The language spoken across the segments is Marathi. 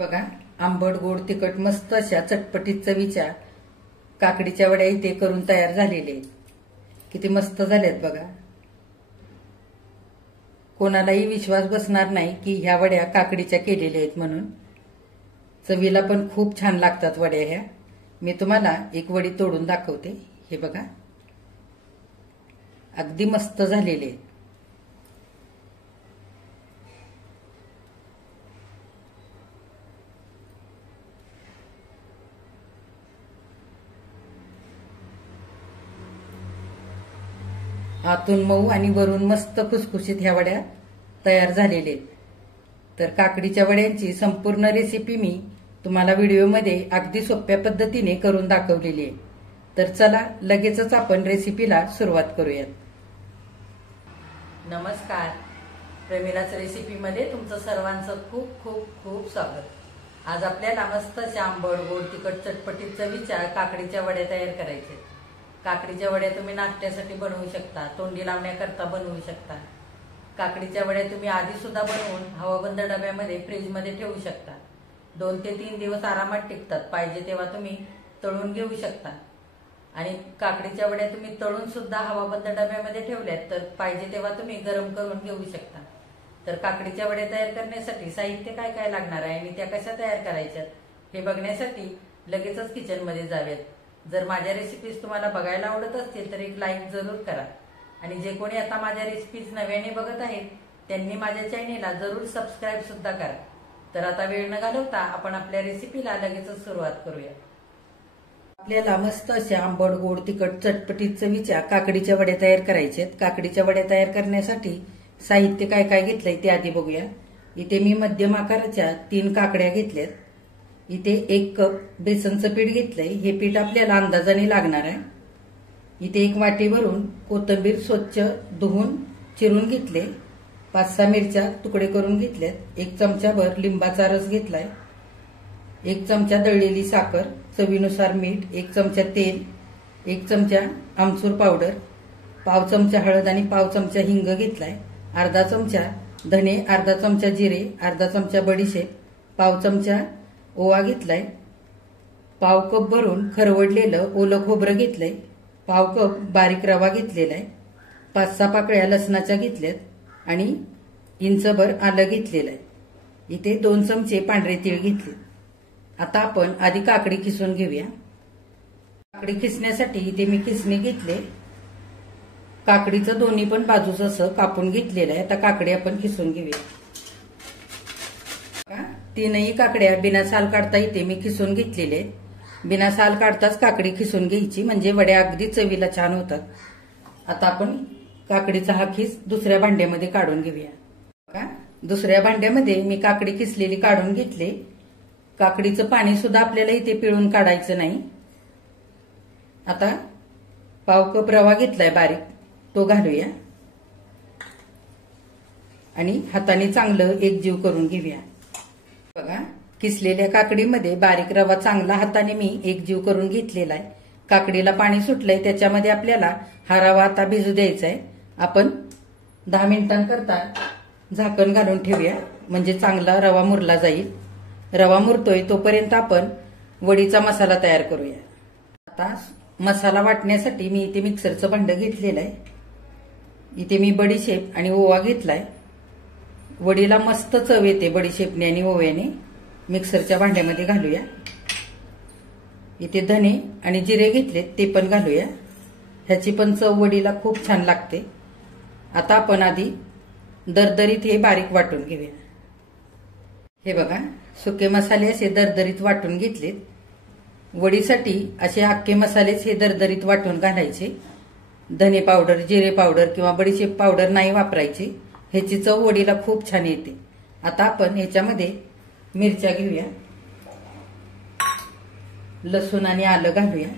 बघा, आंबट गोड तिखट मस्त अशा चटपटीत चवीच्या काकडीच्या वड्या इथे करून तयार झालेले आहेत. किती मस्त झाल्यात बघा. कोणालाही विश्वास बसणार नाही की ह्या वड्या काकडीच्या केलेल्या आहेत म्हणून. चवीला पण खूप छान लागतात वड्या ह्या. मी तुम्हाला एक वडी तोडून दाखवते. हे बघा, अगदी मस्त झालेले आहेत. आतून मऊ आणि वरून मस्त खुसखुशीत ह्या वड्या तयार झालेले आहेत. तर काकडीच्या वड्यांची संपूर्ण रेसिपी मी तुम्हाला व्हिडिओमध्ये अगदी सोप्या पद्धतीने करून दाखवलेली आहे. तर चला लगेचच आपण रेसिपीला सुरुवात करूयात. नमस्कार, प्रमिलाच रेसिपीमध्ये तुमचं सर्वांचं खूप खूप खूप स्वागत. आज आपल्याला मस्त अशा आंबट गोड तिखट चटपटीत चवीच्या काकडीच्या वड्या तयार करायच्या. काकडीच्या वड्या तुम्ही नाश्त्यासाठी बनवू शकता, तोंडी लावण्याकरता बनवू शकता. काकडीच्या वड्या तुम्ही आधी सुद्धा बनवून हवाबंद डब्यामध्ये फ्रीजमध्ये ठेवू शकता. 2 ते 3 दिवस आरामात टिकतात. पाहिजे तेव्हा तुम्ही तळून घेऊ शकता. आणि काकडीच्या वड्या तुम्ही तळून सुद्धा हवाबंद डब्यामध्ये ठेवल्यात तर पाहिजे तेव्हा तुम्ही गरम करून घेऊ शकता. तर काकडीच्या वड्या तयार करण्यासाठी साहित्य काय काय लागणार आहे आणि त्या कशा तयार करायच्यात हे बघण्यासाठी लगेचच किचनमध्ये जाऊयात. जर माझ्या रेसिपीज तुम्हाला बघायला आवडत असतील तर एक लाईक जरूर करा. आणि जे कोणी आता माझ्या रेसिपीज नव्याने बघत आहेत त्यांनी माझ्या चॅनेलला जरूर सबस्क्राईब सुद्धा करा. तर आता वेळ न घालवता आपण आपल्या रेसिपीला लगेचच सुरुवात करूया. आपल्याला मस्त अशा आंबट गोड तिखट चटपटीत चवीच्या काकडीच्या वड्या तयार करायच्यात. काकडीच्या वड्या तयार करण्यासाठी साहित्य काय काय घेतलंय ते आधी बघूया. इथे मी मध्यम आकाराच्या 3 काकड्या घेतल्यात. इथे 1 कप बेसनचं पीठ घेतलंय. हे पीठ आपल्याला अंदाजाने लागणार आहे. इथे 1 वाटी भरून कोथिंबीर स्वच्छ धुवून चिरून घेतले. 5-6 मिरच्या तुकडे करून घेतल्यात. 1 चमचाभर लिंबाचा रस घेतलाय. 1 चमचा दळलेली साखर, चवीनुसार मीठ, 1 चमचा तेल, 1 चमचा आमचूर पावडर, पाव चमचा हळद आणि पाव चमचा हिंग घेतलाय. अर्धा चमचा धने, अर्धा चमचा जिरे, अर्धा चमचा बडीशेप, पाव चमचा ओवा घेतलाय. पाव कप भरून खरवडलेलं ओलं खोबरं घेतलंय. पाव कप बारीक रवा घेतलेला आहे. 5-6 पाकळ्या लसणाच्या घेतल्यात आणि इंचभर आलं घेतलेलं आहे. इथे 2 चमचे पांढरे तीळ घेतले. आता आपण आधी काकडी किसून घेऊया. काकडी किसण्यासाठी इथे मी किसणी घेतले. काकडीचं दोन्ही पण बाजूचं असं कापून घेतलेलं आहे. आता काकडी आपण किसून घेऊया. 3ही काकड्या बिना साल काढता इथे मी किसून घेतलेले आहेत. बिना साल काढताच काकडी किसून घ्यायची म्हणजे वड्या अगदी चवीला छान होतात. आता आपण काकडीचा हा खीस दुसऱ्या भांड्यामध्ये काढून घेऊया. दुसऱ्या भांड्यामध्ये मी काकडी किसलेली काढून घेतली. काकडीचं पाणी सुद्धा आपल्याला इथे पिळून काढायचं नाही. आता पाव कप रवा घेतलाय बारीक, तो घालूया आणि हाताने चांगलं एकजीव करून घेऊया. बघा, किसलेल्या काकडीमध्ये बारीक रवा चांगला हाताने मी एकजीव करून घेतलेला आहे. काकडीला पाणी सुटलंय, त्याच्यामध्ये आपल्याला हा रवा आता भिजू द्यायचा आहे. आपण 10 मिनिटांकरता झाकण घालून ठेवूया म्हणजे चांगला रवा मुरला जाईल. रवा मुरतोय तोपर्यंत आपण वडीचा मसाला तयार करूया. आता मसाला वाटण्यासाठी मी इथे मिक्सरचं भांडं घेतलेलं आहे. इथे मी बडीशेप आणि ओवा घेतलाय. वडीला मस्त चव येते बडीशेपने आणि ओव्याने. मिक्सरच्या भांड्यामध्ये घालूया. इथे धने आणि जिरे घेतलेत, ते पण घालूया. ह्याची पण चव वडीला खूप छान लागते. आता आपण आधी दरदरीत हे बारीक वाटून घेऊया. हे बघा, सुके मसाले असे दरदरीत वाटून घेतलेत. वडीसाठी असे अख्खे मसालेच हे दरदरीत वाटून घालायचे. धने पावडर, जिरे पावडर किंवा बडीशेप पावडर नाही वापरायची. ह्याची चव वडीला खूप छान येते. आता आपण ह्याच्यामध्ये मिरच्या घेऊया, लसूण आणि आलं घालूया,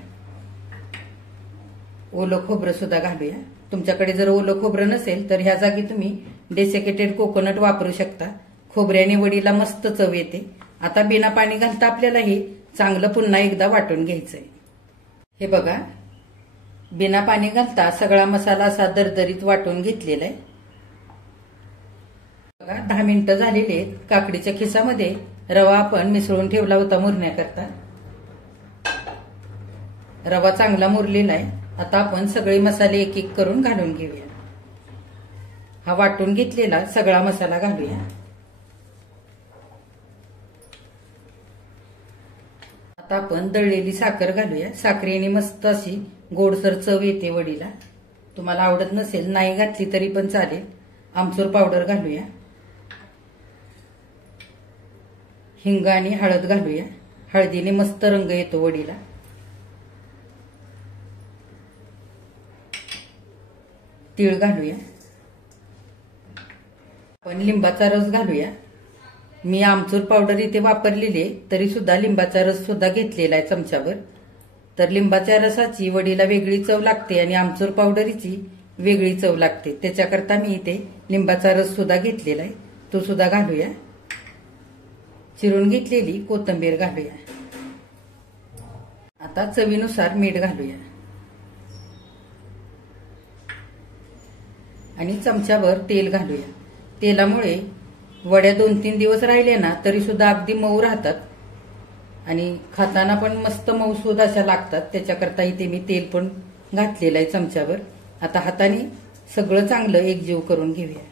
ओलं खोबरं सुद्धा घालूया. तुमच्याकडे जर ओलं खोबरं नसेल तर ह्या जागी तुम्ही डेसिकेटेड कोकोनट वापरू शकता. खोबऱ्याने वडीला मस्त चव येते. आता बिना पाणी घालता आपल्याला हे चांगलं पुन्हा एकदा वाटून घ्यायचंय. हे बघा, बिना पाणी घालता सगळा मसाला असा दरदरीत वाटून घेतलेला आहे. बघा 10 मिनिटं झालेले. काकडीच्या खिसामध्ये रवा आपण मिसळून ठेवला होता मुरण्याकरता. रवा चांगला मुरलेला आहे. आता आपण सगळे मसाले एक एक करून घालून घेऊया. हा वाटून घेतलेला सगळा मसाला घालूया. आता आपण दळलेली साखर घालूया. साखरेने मस्त अशी गोडसर चव येते वडीला. तुम्हाला आवडत नसेल नाही घातली तरी पण चालेल. आमचूर पावडर घालूया. हिंग आणि हळद घालूया. हळदीने मस्त रंग येतो वडीला. तीळ घालूया. आपण लिंबाचा रस घालूया. मी आमचूर पावडर इथे वापरलेली आहे, तरी सुद्धा लिंबाचा रस सुद्धा घेतलेला आहे चमच्याभर. तर लिंबाच्या रसाची वडीला वेगळी चव लागते आणि आमचूर पावडरीची वेगळी चव लागते. त्याच्याकरता मी इथे लिंबाचा रस सुद्धा घेतलेला आहे, तो सुद्धा घालूया. चिरून घेतलेली कोथिंबीर घालूया. आता चवीनुसार मीठ घालूया आणि चमच्याभर तेल घालूया. तेलामुळे वड्या 2-3 दिवस राहिले ना तरी सुद्धा अगदी मऊ राहतात आणि खाताना पण मस्त मऊसूद अशा लागतात. त्याच्याकरता इथे मी तेल पण घातलेलं आहे चमच्याभर. आता हाताने सगळं चांगलं एकजीव करून घेऊया.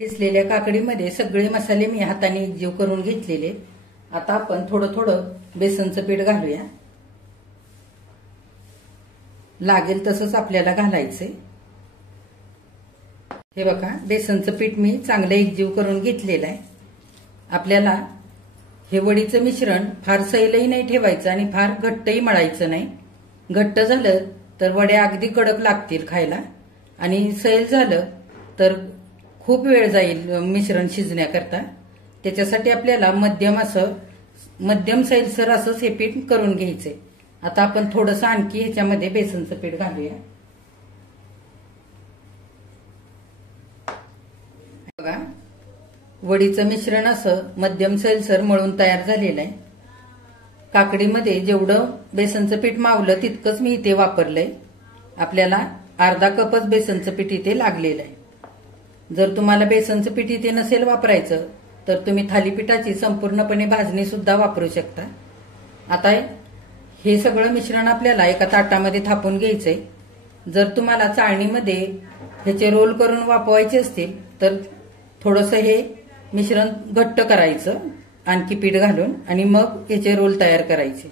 किसलेल्या काकडीमध्ये सगळे मसाले मी हाताने एकजीव करून घेतलेले. आता आपण थोडं थोडं बेसनचं पीठ घालूया. लागेल तसंच आपल्याला घालायचंय. हे बघा, बेसनचं पीठ मी चांगलं एकजीव करून घेतलेलं आहे. आपल्याला हे वडीचं मिश्रण फार सैलही नाही ठेवायचं आणि फार घट्टही मळायचं नाही. घट्ट झालं तर वड्या अगदी कडक लागतील खायला आणि सैल झालं तर खूप वेळ जाईल मिश्रण शिजण्याकरता. त्याच्यासाठी आपल्याला मध्यम सैलसर असंच हे पीठ करून घ्यायचंय. आता आपण थोडंसं आणखी ह्याच्यामध्ये बेसनचं पीठ घालूया. बघा, वडीचं मिश्रण असं मध्यम सैलसर मळून तयार झालेलं आहे. काकडीमध्ये जेवढं बेसनचं पीठ मावलं तितकंच मी इथे वापरलंय. आपल्याला अर्धा कपच बेसनचं पीठ इथे लागलेलं आहे. जर तुम्हाला बेसनचं पीठ इथे नसेल वापरायचं तर तुम्ही थालीपीठाची संपूर्णपणे भाजणी सुद्धा वापरू शकता. आता हे सगळं मिश्रण आपल्याला एका ताटामध्ये थापून घ्यायचंय. जर तुम्हाला चाळणीमध्ये ह्याचे रोल करून वापरायचे असतील तर थोडंसं हे मिश्रण घट्ट करायचं आणखी पीठ घालून आणि मग ह्याचे रोल तयार करायचे.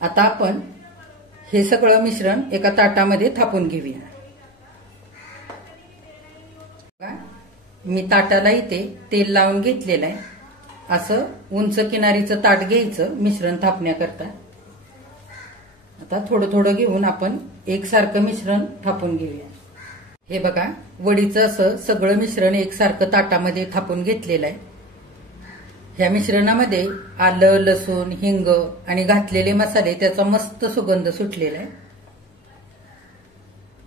आता आपण हे सगळं मिश्रण एका ताटामध्ये थापून घेऊया. मी ताटाला इथे तेल लावून घेतलेलं आहे. असं उंच किनारीचं ताट घ्यायचं मिश्रण थापण्याकरता. आता थोडं थोडं घेऊन आपण एकसारखं मिश्रण थापून घेऊया. हे बघा, वडीचं असं सगळं मिश्रण एकसारखं ताटामध्ये थापून घेतलेलं आहे. ह्या मिश्रणामध्ये आलं, लसूण, हिंग आणि घातलेले मसाले त्याचा मस्त सुगंध सुटलेला आहे.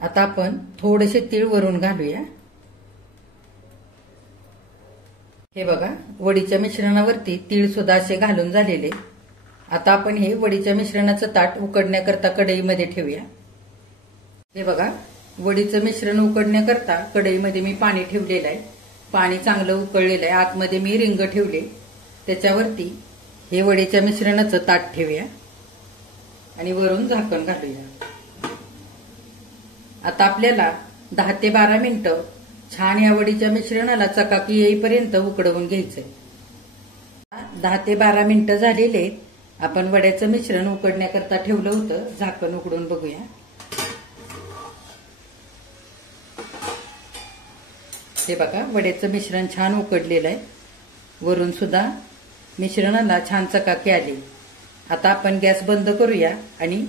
आता आपण थोडेसे तीळ वरून घालूया. हे बघा, वडीच्या मिश्रणावरती तीळ सुद्धा असे घालून झालेले. आता आपण हे वडीच्या मिश्रणाचं ताट उकडण्याकरता कढईमध्ये ठेवूया. हे बघा, वडीचं मिश्रण उकडण्याकरता कढईमध्ये मी पाणी ठेवलेलं आहे. पाणी चांगलं उकळलेलं आहे. आतमध्ये मी रिंग ठेवले. त्याच्यावरती हे वडीच्या मिश्रणाचं ताट ठेवूया आणि वरून झाकण घालूया. आता आपल्याला 10 ते 12 मिनिटं छान या वडीच्या मिश्रणाला चकाकी येईपर्यंत उकडवून घ्यायचंय. 10 ते 12 मिनिटं झालेले. आपण वड्याचं मिश्रण उकडण्याकरता ठेवलं होतं. झाकण उघडून बघूया. हे बघा, वड्याचं मिश्रण छान उकडलेलं आहे. वरून सुद्धा मिश्रणाला छान चकाकी आली. आता आपण गॅस बंद करूया आणि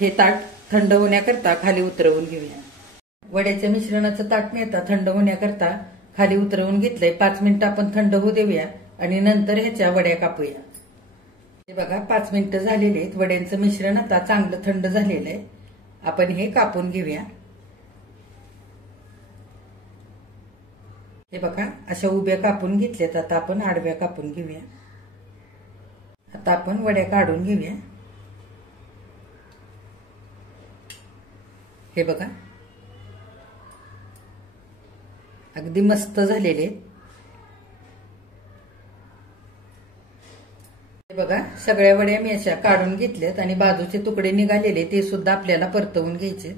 हे ताट थंड होण्याकरता खाली उतरवून घेऊया. वड्याच्या मिश्रणाचं ताट मी आता थंड होण्याकरता खाली उतरवून घेतलंय. 5 मिनिटं आपण थंड होऊ देऊया आणि नंतर ह्याच्या वड्या कापूया. हे बघा, 5 मिनिटं झालेली आहेत. वड्यांचं मिश्रण आता चांगलं थंड झालेलं आहे. आपण हे कापून घेऊया. हे बघा, अशा उभ्या कापून घेतल्यात. आता आपण आडव्या कापून घेऊया. आता आपण वड्या काढून घेऊया. हे बघा, अगदी मस्त झालेले आहेत. बघा सगळ्या वड्या मी अशा काढून घेतल्यात आणि बाजूचे तुकडे निघालेले ते सुद्धा आपल्याला परतवून घ्यायचे.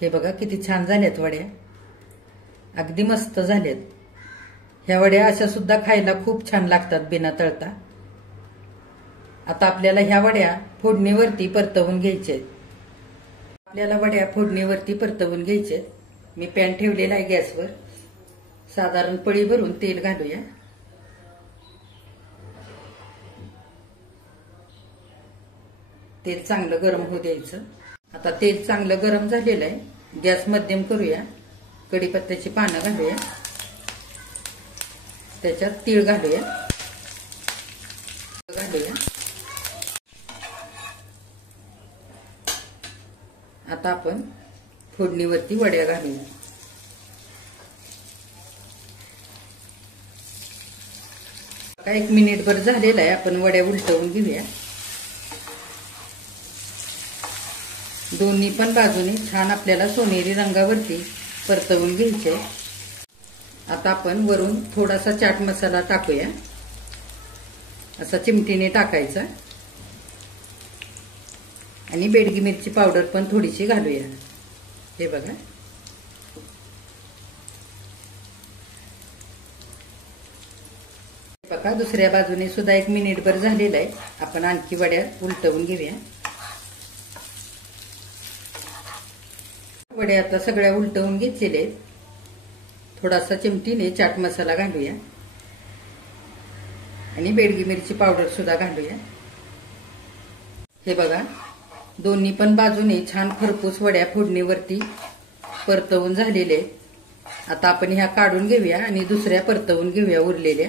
हे बघा किती छान झाल्यात वड्या, अगदी मस्त झाल्यात. ह्या वड्या अशा सुद्धा खायला खूप छान लागतात बिना तळता. आता आपल्याला ह्या वड्या फोडणीवरती परतवून घ्यायच्या आहेत. आपल्याला वड्या फोडणीवरती परतवून घ्यायच्या आहेत. मी पॅन ठेवलेला आहे गॅसवर. साधारण पळी भरून तेल घालूया. तेल चांगलं गरम होऊ द्यायचं. आता तेल चांगलं गरम झालेलं आहे. गॅस मध्यम करूया. कढीपत्त्याची पानं घालूया. त्याच्यात तीळ घालूया. आता आपण फोडणीवरती वड्या घालूया. आता 1 मिनिटभर झालेला आहे. आपण वड्या उलटवून घेऊया. दोन्ही पण बाजूने छान आपल्याला सोनेरी रंगावरती परतवून घ्यायचे. आता आपण वरून थोडासा चाट मसाला टाकूया. असा चिमटीने टाकायचा आणि बेडगी मिरची पावडर पण थोडीशी घालूया. हे बघा दुसऱ्या बाजूने सुद्धा 1 मिनिटभर झालेला आहे. आपण आणखी वड्या उलटवून घेऊया. वड्या आता सगळ्या उलटवून घेतलेल्या आहेत. थोडासा चिमटीने चाट मसाला घालूया आणि बेडगी मिरची पावडर सुद्धा घालूया. हे बघा दोन्ही पण बाजूने छान खरपूस वड्या फोडणीवरती परतवून झालेले आहेत. आता आपण ह्या काढून घेऊया आणि दुसऱ्या परतवून घेऊया उरलेल्या.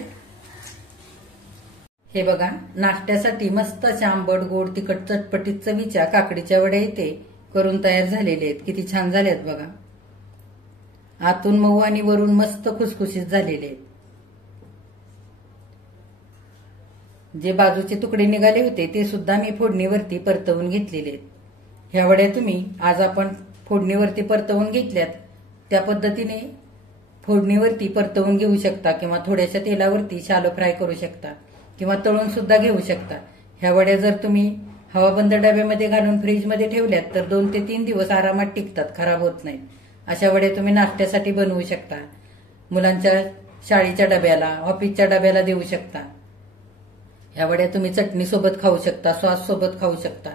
हे बघा नाश्त्यासाठी मस्त अशा आंबट गोड तिखट चटपटीत चवीच्या काकडीच्या वड्या इथे करून तयार झालेले आहेत. किती छान झाल्यात बघा. आतून मऊ आणि वरून मस्त खुसखुशीत झालेले आहेत. जे बाजूचे तुकडे निघाले होते ते सुद्धा मी फोडणीवरती परतवून घेतलेले आहेत. ह्या वड्या तुम्ही आज आपण फोडणीवरती परतवून घेतल्यात त्या पद्धतीने फोडणीवरती परतवून घेऊ शकता किंवा थोड्याशा तेलावरती शालो फ्राय करू शकता किंवा तळून सुद्धा घेऊ शकता. ह्या वड्या जर तुम्ही हवाबंद डब्यामध्ये घालून फ्रीजमध्ये ठेवल्यात तर 2 ते 3 दिवस आरामात टिकतात, खराब होत नाहीत. अशा वड्या तुम्ही नाश्त्यासाठी बनवू शकता. मुलांच्या शाळेच्या डब्याला, ऑफिसच्या डब्याला देऊ शकता. ह्या वड्या तुम्ही चटणी सोबत खाऊ शकता, सॉस सोबत खाऊ शकता.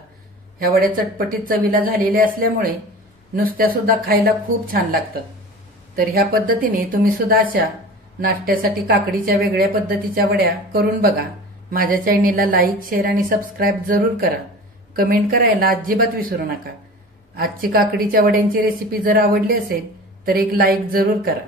ह्या वड्या चटपटीत चवीला झालेल्या असल्यामुळे नुसत्या सुद्धा खायला खूप छान लागतात. तर ह्या पद्धतीने तुम्ही सुद्धा अशा नाश्त्यासाठी काकडीच्या वेगळ्या पद्धतीच्या वड्या करून बघा. माझ्या चॅनेलला लाईक, शेअर आणि सबस्क्राईब जरूर करा. कमेंट करायला अजिबात विसरू नका. आजची काकडीच्या वड्यांची रेसिपी जर आवडली असेल तर एक लाईक जरूर करा.